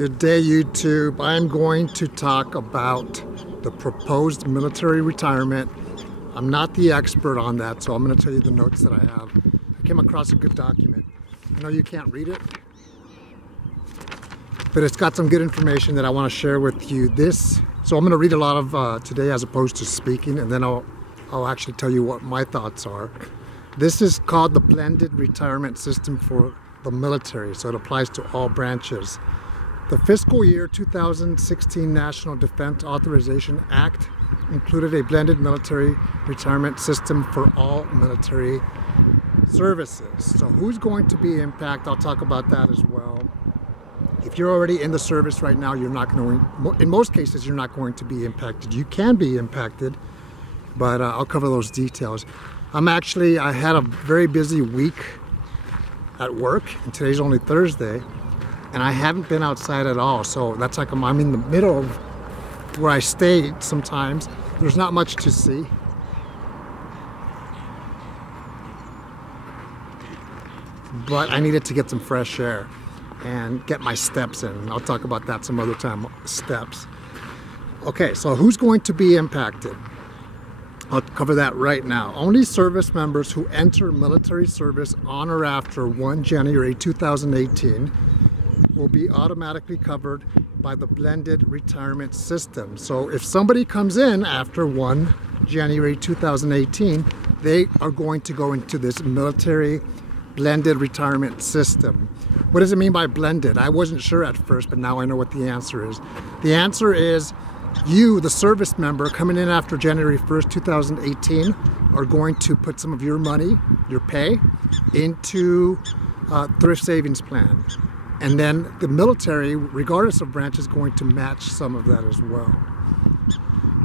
Good day, YouTube. I'm going to talk about the proposed military retirement. I'm not the expert on that, so I'm going to tell you the notes that I have. I came across a good document. I know you can't read it, but it's got some good information that I want to share with you. So I'm going to read a lot of today as opposed to speaking, and then I'll actually tell you what my thoughts are. This is called the Blended Retirement System for the Military, so it applies to all branches. The fiscal year 2016 National Defense Authorization Act included a blended military retirement system for all military services. So who's going to be impacted? I'll talk about that as well. If you're already in the service right now, you're not going to, in most cases, you're not going to be impacted. You can be impacted, but I'll cover those details. I had a very busy week at work, and today's only Thursday, and I haven't been outside at all. So that's like I'm in the middle of where I stay sometimes. There's not much to see. But I needed to get some fresh air and get my steps in. I'll talk about that some other time, steps. Okay, so who's going to be impacted? I'll cover that right now. Only service members who enter military service on or after 1 January 2018 will be automatically covered by the blended retirement system. So if somebody comes in after 1 January 2018, they are going to go into this military blended retirement system. What does it mean by blended? I wasn't sure at first, but now I know what the answer is. The answer is you, the service member coming in after January 1st, 2018, are going to put some of your money, your pay, into a thrift savings plan. And then the military, regardless of branch, is going to match some of that as well.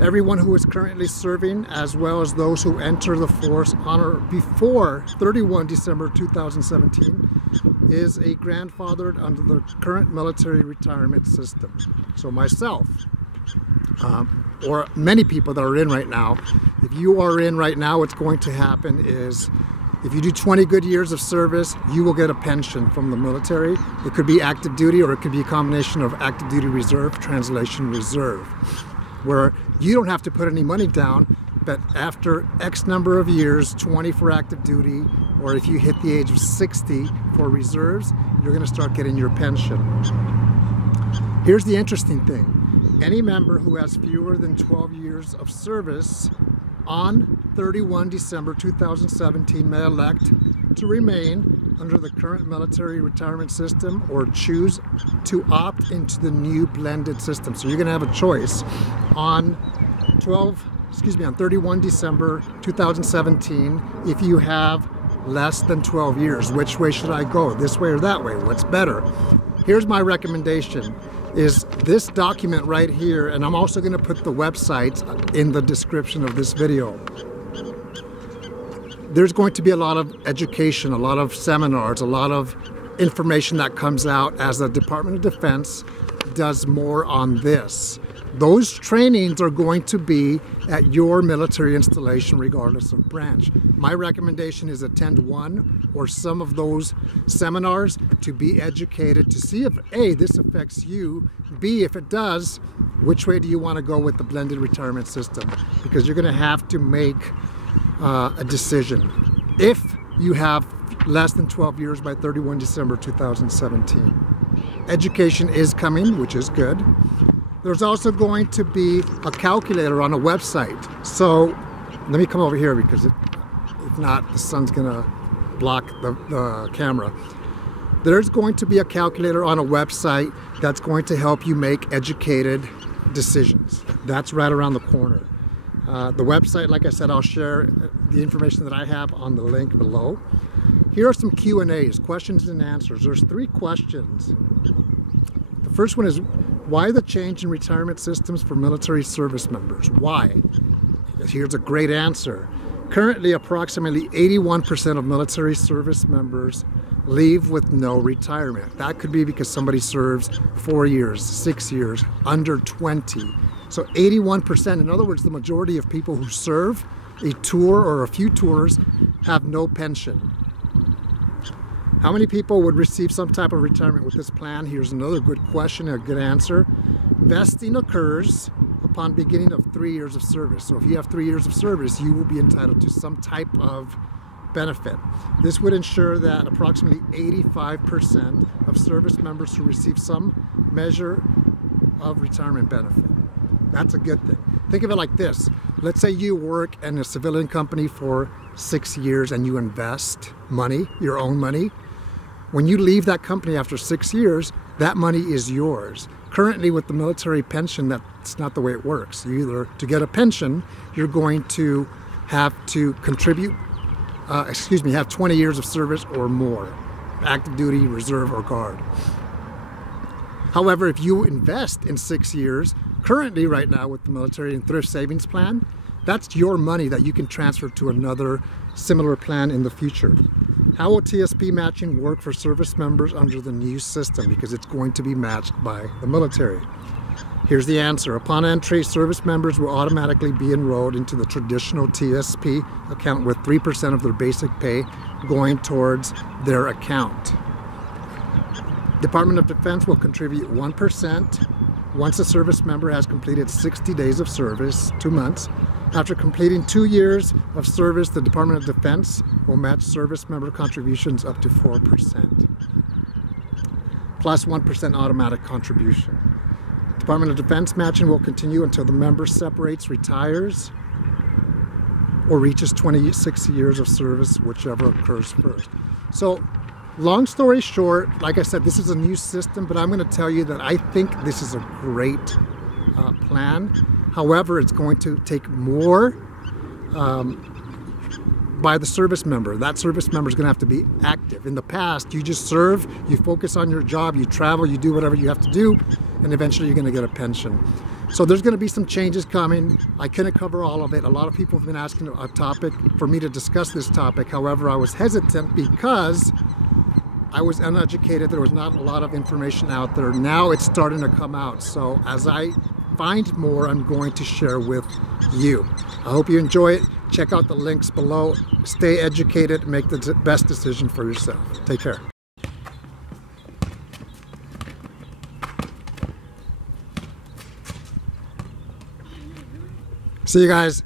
Everyone who is currently serving, as well as those who enter the force on or before 31 December 2017, is a grandfathered under the current military retirement system. So myself, or many people that are in right now, if you are in right now, what's going to happen is if you do 20 good years of service, you will get a pension from the military. It could be active duty, or it could be a combination of active duty reserve, translation reserve, where you don't have to put any money down, but after X number of years, 20 for active duty, or if you hit the age of 60 for reserves, you're going to start getting your pension. Here's the interesting thing. Any member who has fewer than 12 years of service on 31 December 2017 may elect to remain under the current military retirement system or choose to opt into the new blended system. So you're going to have a choice on 31 December 2017 if you have less than 12 years. Which way should I go? This way or that way? What's better? Here's my recommendation. Is this document right here, and I'm also going to put the websites in the description of this video. There's going to be a lot of education, a lot of seminars, a lot of information that comes out as the Department of Defense does more on this. Those trainings are going to be at your military installation regardless of branch. My recommendation is attend one or some of those seminars to be educated, to see if A, this affects you, B, if it does, which way do you want to go with the blended retirement system? Because you're going to have to make a decision if you have less than 12 years by 31 December 2017. Education is coming, which is good. There's also going to be a calculator on a website. So let me come over here, because if not, the sun's gonna block the camera. There's going to be a calculator on a website that's going to help you make educated decisions. That's right around the corner. The website, like I said, I'll share the information that I have on the link below. Here are some Q&As, questions and answers. There's 3 questions. The first one is, why the change in retirement systems for military service members? Why? Here's a great answer. Currently, approximately 81% of military service members leave with no retirement. That could be because somebody serves 4 years, 6 years, under 20. So 81%, in other words, the majority of people who serve a tour or a few tours have no pension. How many people would receive some type of retirement with this plan? Here's another good question, a good answer. Vesting occurs upon beginning of 3 years of service. So if you have 3 years of service, you will be entitled to some type of benefit. This would ensure that approximately 85% of service members who receive some measure of retirement benefit. That's a good thing. Think of it like this. Let's say you work in a civilian company for 6 years and you invest money, your own money. When you leave that company after 6 years, that money is yours. Currently with the military pension, that's not the way it works. To get a pension, you're going to have to contribute, have 20 years of service or more, active duty, reserve, or guard. However, if you invest in 6 years, currently right now with the military and thrift savings plan, that's your money that you can transfer to another similar plan in the future. How will Tsp matching work for service members under the new system? Because it's going to be matched by the military. Here's the answer. Upon entry, service members will automatically be enrolled into the traditional Tsp account with 3% of their basic pay going towards their account. Department of Defense will contribute 1% once a service member has completed 60 days of service, 2 months. After completing 2 years of service, the Department of Defense will match service member contributions up to 4%, plus 1% automatic contribution. Department of Defense matching will continue until the member separates, retires, or reaches 26 years of service, whichever occurs first. So, long story short, like I said, this is a new system, but I'm going to tell you that I think this is a great plan. However, it's going to take more by the service member. That service member is going to have to be active. In the past, you just serve, you focus on your job, you travel, you do whatever you have to do, and eventually you're going to get a pension. So there's going to be some changes coming. I couldn't cover all of it. A lot of people have been asking a topic for me to discuss this topic. However, I was hesitant because I was uneducated. There was not a lot of information out there. Now it's starting to come out. So as I find more, I'm going to share with you. I hope you enjoy it. Check out the links below. Stay educated. Make the best decision for yourself. Take care. See you guys.